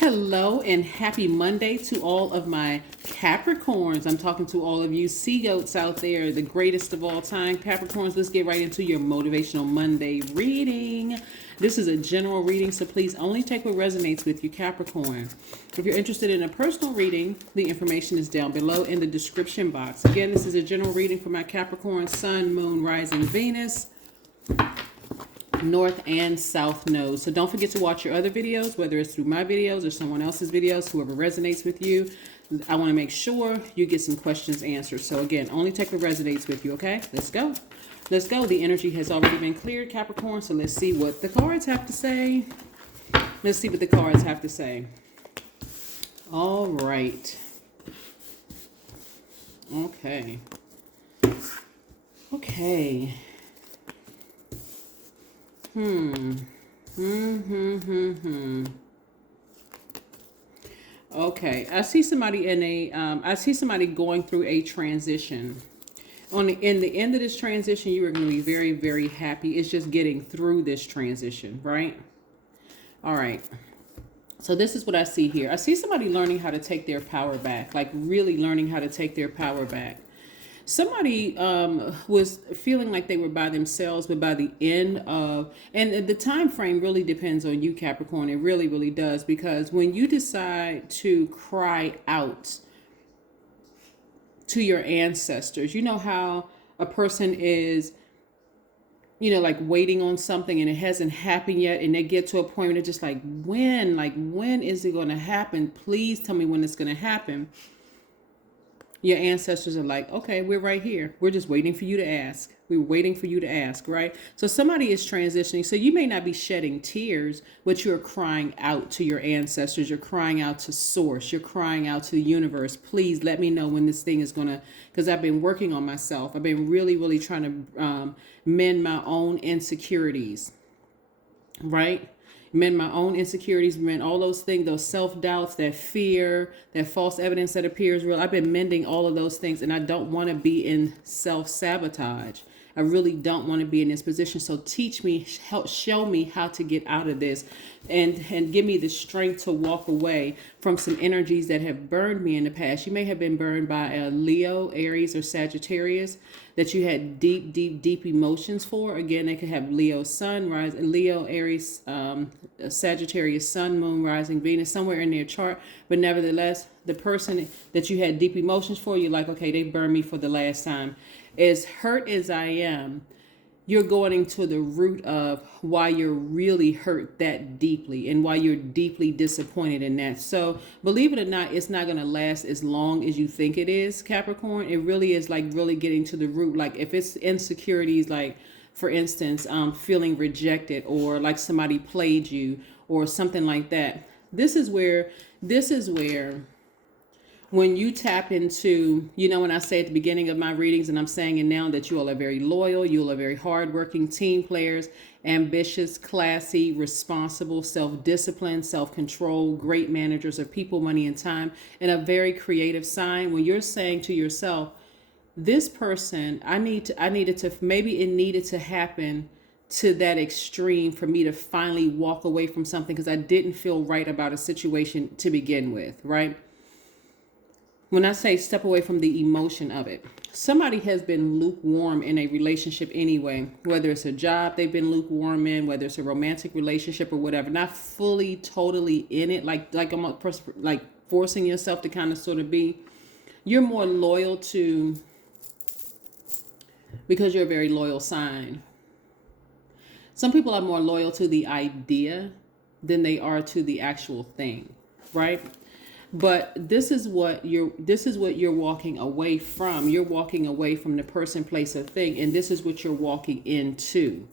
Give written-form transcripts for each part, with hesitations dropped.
Hello and happy Monday to all of my Capricorns. I'm talking to all of you sea goats out there, the greatest of all time. Capricorns, let's get right into your Motivational Monday reading. This is a general reading, so please only take what resonates with you, Capricorn. If you're interested in a personal reading, the information is down below in the description box. Again, this is a general reading for my Capricorn, Sun, Moon, Rising, Venus, North and South nodes. So don't forget to watch your other videos, whether it's through my videos or someone else's videos, whoever resonates with you. I want to make sure you get some questions answered. So again, only take what resonates with you, okay? Let's go. Let's go. The energy has already been cleared, Capricorn, so let's see what the cards have to say. Let's see what the cards have to say. All right. Okay. Okay. Okay, I see somebody in a I see somebody going through a transition. In the end of this transition, you are going to be very, very happy. It's just getting through this transition, right? All right. So this is what I see here. I see somebody learning how to take their power back, like really learning how to take their power back. Somebody was feeling like they were by themselves, but by the end of, and the time frame really depends on you, Capricorn. It really, really does, because when you decide to cry out to your ancestors, you know how a person is, like waiting on something and it hasn't happened yet, and they get to a point where they're just like, when is it going to happen? Please tell me when it's going to happen. Your ancestors are like, okay, we're right here. We're just waiting for you to ask. We're waiting for you to ask, right? So somebody is transitioning. So you may not be shedding tears, but you're crying out to your ancestors. You're crying out to source. You're crying out to the universe. Please let me know when this thing is going to, because I've been working on myself. I've been really, really trying to mend my own insecurities, right? Mend my own insecurities, mend all those things, those self-doubts, that fear, that false evidence that appears real. I've been mending all of those things, and I don't want to be in self-sabotage. I really don't want to be in this position. So teach me, help show me how to get out of this, and give me the strength to walk away from some energies that have burned me in the past. You may have been burned by a Leo, Aries, or Sagittarius that you had deep, deep, deep emotions for. Again, they could have Leo Sun, Leo, Aries, Sagittarius Sun, Moon, Rising, Venus, somewhere in their chart. But nevertheless, the person that you had deep emotions for, you're like, okay, they burned me for the last time. As hurt as I am, you're going into the root of why you're really hurt that deeply and why you're deeply disappointed in that. So believe it or not, it's not going to last as long as you think it is, Capricorn. It really is like really getting to the root. Like if it's insecurities, like for instance, feeling rejected, or like somebody played you or something like that. This is where when you tap into, when I say at the beginning of my readings, and I'm saying it now, that you all are very loyal, you all are very hardworking team players, ambitious, classy, responsible, self-disciplined, self-control, great managers of people, money, and time, and a very creative sign. When you're saying to yourself, this person, maybe it needed to happen to that extreme for me to finally walk away from something because I didn't feel right about a situation to begin with, right? When I say step away from the emotion of it, somebody has been lukewarm in a relationship anyway, whether it's a job they've been lukewarm in, whether it's a romantic relationship or whatever, not fully, totally in it, like I'm like forcing yourself to kind of sort of be. You're more loyal to, because you're a very loyal sign. Some people are more loyal to the idea than they are to the actual thing, right? But this is what you're walking away from. You're walking away from the person, place, or thing, and this is what you're walking into.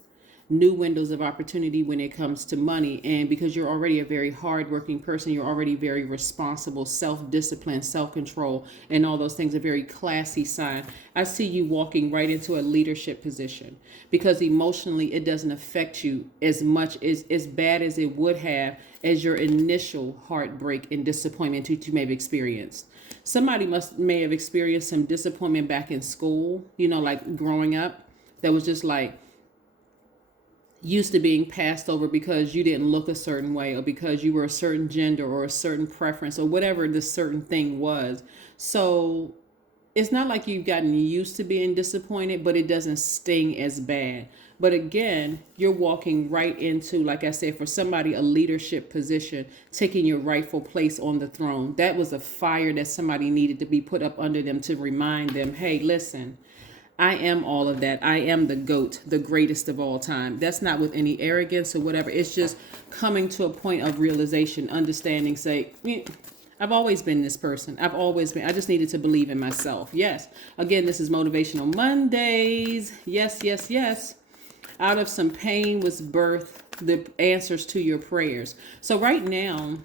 New windows of opportunity when it comes to money. And because you're already a very hardworking person, you're already very responsible, self-discipline, self-control, and all those things, a very classy sign. I see you walking right into a leadership position because emotionally it doesn't affect you as much, as bad as it would have as your initial heartbreak and disappointment that you may have experienced. Somebody may have experienced some disappointment back in school, like growing up, that was just like, used to being passed over because you didn't look a certain way, or because you were a certain gender or a certain preference or whatever the certain thing was. So it's not like you've gotten used to being disappointed, but it doesn't sting as bad. But again, you're walking right into, like I said, for somebody, a leadership position, taking your rightful place on the throne. That was a fire that somebody needed to be put up under them to remind them, hey, listen, I am all of that. I am the GOAT, the greatest of all time. That's not with any arrogance or whatever. It's just coming to a point of realization, understanding, say, I've always been this person. I've always been. I just needed to believe in myself. Yes. Again, this is Motivational Mondays. Yes, yes, yes. Out of some pain was birthed the answers to your prayers. So right now,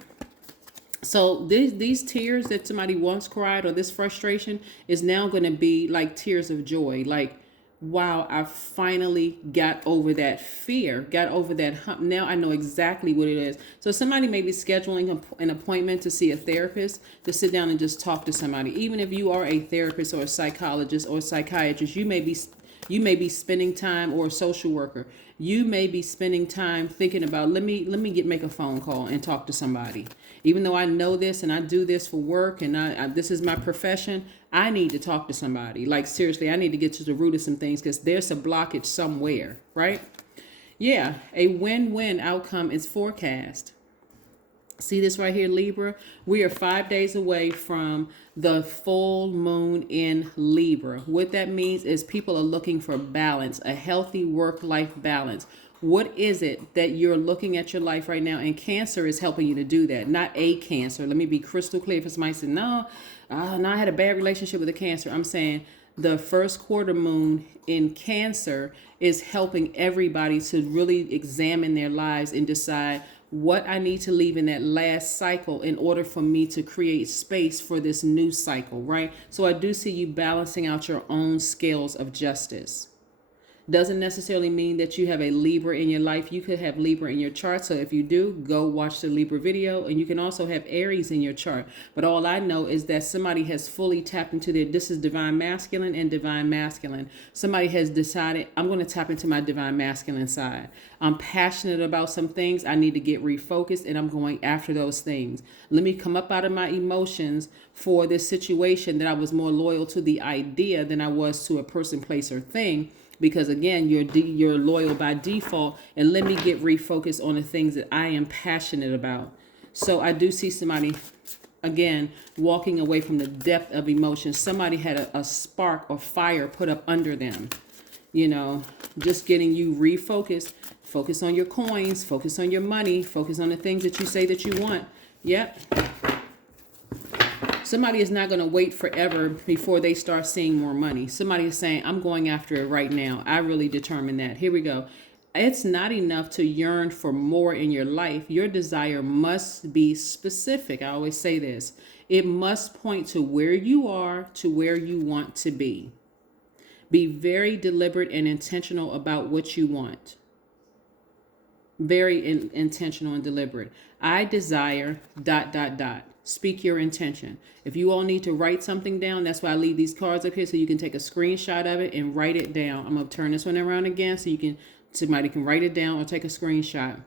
so these tears that somebody once cried, or this frustration, is now going to be like tears of joy. Like, wow, I finally got over that fear, got over that hump. Now I know exactly what it is. So somebody may be scheduling an appointment to see a therapist, to sit down and just talk to somebody. Even if you are a therapist or a psychologist or a psychiatrist, you may be spending time, or a social worker, you may be spending time thinking about, let me make a phone call and talk to somebody. Even though I know this and I do this for work and I this is my profession, I need to talk to somebody. Like, seriously, I need to get to the root of some things, because there's a blockage somewhere, right? Yeah, a win-win outcome is forecast. See this right here, Libra? We are 5 days away from the full moon in Libra. What that means is people are looking for balance, a healthy work-life balance. What is it that you're looking at your life right now? And Cancer is helping you to do that. Not a Cancer. Let me be crystal clear. If somebody says, no, I had a bad relationship with a Cancer. I'm saying the first quarter moon in Cancer is helping everybody to really examine their lives and decide what I need to leave in that last cycle in order for me to create space for this new cycle, right? So I do see you balancing out your own scales of justice. Doesn't necessarily mean that you have a Libra in your life. You could have Libra in your chart. So if you do, go watch the Libra video. And you can also have Aries in your chart. But all I know is that somebody has fully tapped into this is divine masculine and divine masculine. Somebody has decided, I'm going to tap into my divine masculine side. I'm passionate about some things. I need to get refocused, and I'm going after those things. Let me come up out of my emotions for this situation that I was more loyal to the idea than I was to a person, place, or thing. Because again, you're loyal by default, and let me get refocused on the things that I am passionate about. So I do see somebody, again, walking away from the depth of emotion. Somebody had a spark or fire put up under them, just getting you refocused. Focus on your coins, focus on your money, focus on the things that you say that you want. Yep. Somebody is not going to wait forever before they start seeing more money. Somebody is saying, I'm going after it right now. I really determined that. Here we go. It's not enough to yearn for more in your life. Your desire must be specific. I always say this. It must point to where you are, to where you want to be. Be very deliberate and intentional about what you want. Very intentional and deliberate. I desire ... Speak your intention. If you all need to write something down, that's why I leave these cards up here so you can take a screenshot of it and write it down. I'm going to turn this one around again so somebody can write it down or take a screenshot.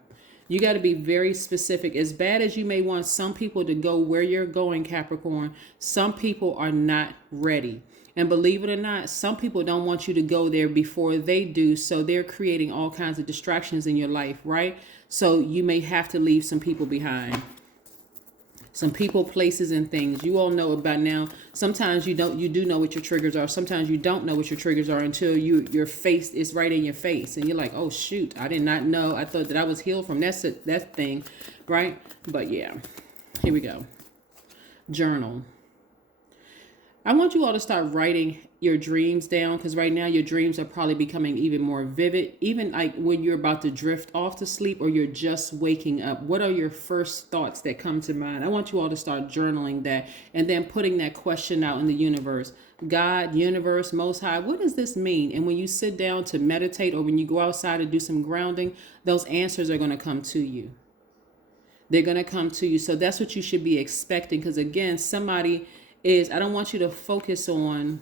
You got to be very specific. As bad as you may want some people to go where you're going, Capricorn, some people are not ready. And believe it or not, some people don't want you to go there before they do. So they're creating all kinds of distractions in your life, right? So you may have to leave some people behind. Some people, places, and things. You all know about now. Sometimes you do know what your triggers are. Sometimes you don't know what your triggers are until your face is right in your face. And you're like, oh, shoot, I did not know. I thought that I was healed from that thing, right? But yeah, here we go. Journal. I want you all to start writing your dreams down, because right now your dreams are probably becoming even more vivid. Even like when you're about to drift off to sleep or you're just waking up, what are your first thoughts that come to mind? I want you all to start journaling that and then putting that question out in the universe. God, universe, Most High, what does this mean? And when you sit down to meditate or when you go outside to do some grounding, those answers are going to come to you. They're going to come to you. So that's what you should be expecting, because again, I don't want you to focus on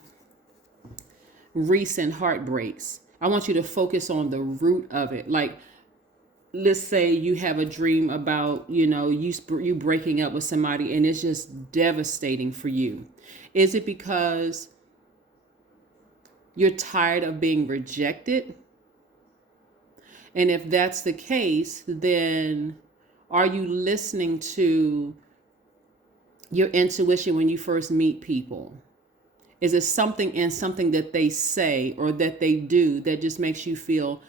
recent heartbreaks. I want you to focus on the root of it. Like, let's say you have a dream about, you breaking up with somebody and it's just devastating for you. Is it because you're tired of being rejected? And if that's the case, then are you listening to your intuition when you first meet people? Is it something that they say or that they do that just makes you feel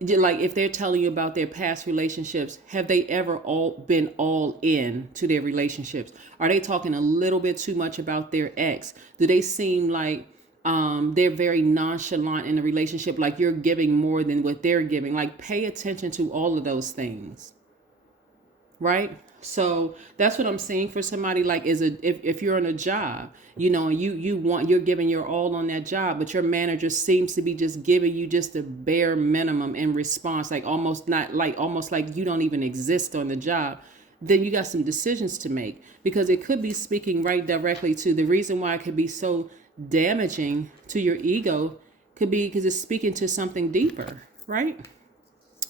like, if they're telling you about their past relationships, have they ever been all in to their relationships? Are they talking a little bit too much about their ex? Do they seem like they're very nonchalant in a relationship, like you're giving more than what they're giving? Like, pay attention to all of those things, right? So that's what I'm saying for somebody. Like, if you're in a job, and you're giving your all on that job, but your manager seems to be just giving you just the bare minimum in response, like almost like you don't even exist on the job, then you got some decisions to make, because it could be speaking right directly to the reason why it could be so damaging to your ego, could be because it's speaking to something deeper, right?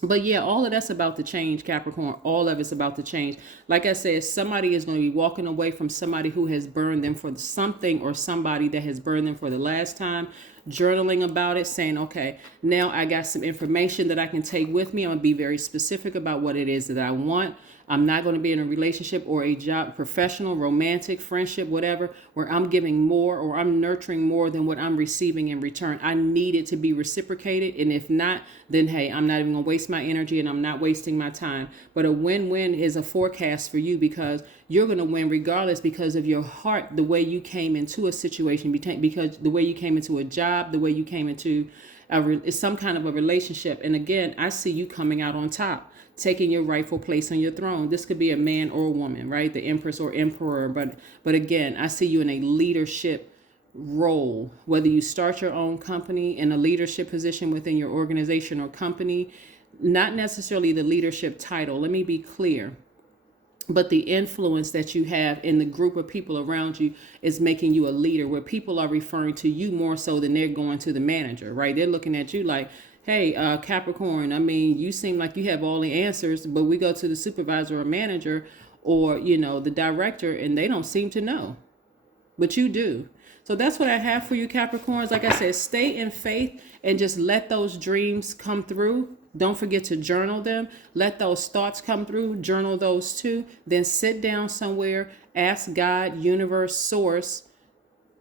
But yeah, all of that's about to change, Capricorn. All of it's about to change. Like I said, somebody is going to be walking away from somebody who has burned them for something, or somebody that has burned them for the last time, journaling about it, saying, okay, now I got some information that I can take with me. I'm going to be very specific about what it is that I want. I'm not going to be in a relationship or a job, professional, romantic, friendship, whatever, where I'm giving more or I'm nurturing more than what I'm receiving in return. I need it to be reciprocated. And if not, then hey, I'm not even going to waste my energy and I'm not wasting my time. But a win-win is a forecast for you, because you're going to win regardless, because of your heart, the way you came into a situation, because the way you came into a job, the way you came into some kind of a relationship. And again, I see you coming out on top, taking your rightful place on your throne. This could be a man or a woman, right? The empress or emperor. But again, I see you in a leadership role, whether you start your own company in a leadership position within your organization or company, not necessarily the leadership title. Let me be clear. But the influence that you have in the group of people around you is making you a leader, where people are referring to you more so than they're going to the manager, right? They're looking at you like, hey, Capricorn, I mean, you seem like you have all the answers, but we go to the supervisor or manager or, the director, and they don't seem to know, but you do. So that's what I have for you, Capricorns. Like I said, stay in faith and just let those dreams come through. Don't forget to journal them. Let those thoughts come through. Journal those too. Then sit down somewhere. Ask God, universe, source,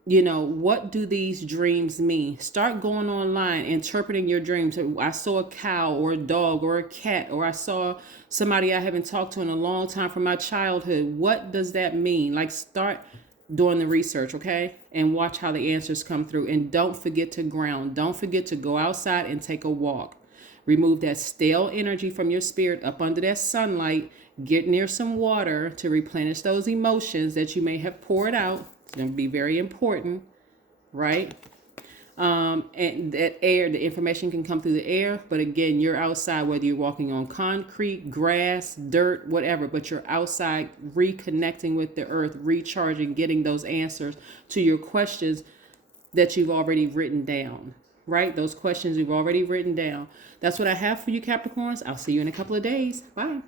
what do these dreams mean? Start going online, interpreting your dreams. I saw a cow or a dog or a cat, or I saw somebody I haven't talked to in a long time from my childhood. What does that mean? Like, start doing the research, okay? And watch how the answers come through. And don't forget to ground. Don't forget to go outside and take a walk. Remove that stale energy from your spirit up under that sunlight. Get near some water to replenish those emotions that you may have poured out. It's going to be very important, right? And that air, the information can come through the air. But again, you're outside, whether you're walking on concrete, grass, dirt, whatever. But you're outside reconnecting with the earth, recharging, getting those answers to your questions that you've already written down, right? Those questions you've already written down. That's what I have for you, Capricorns. I'll see you in a couple of days. Bye.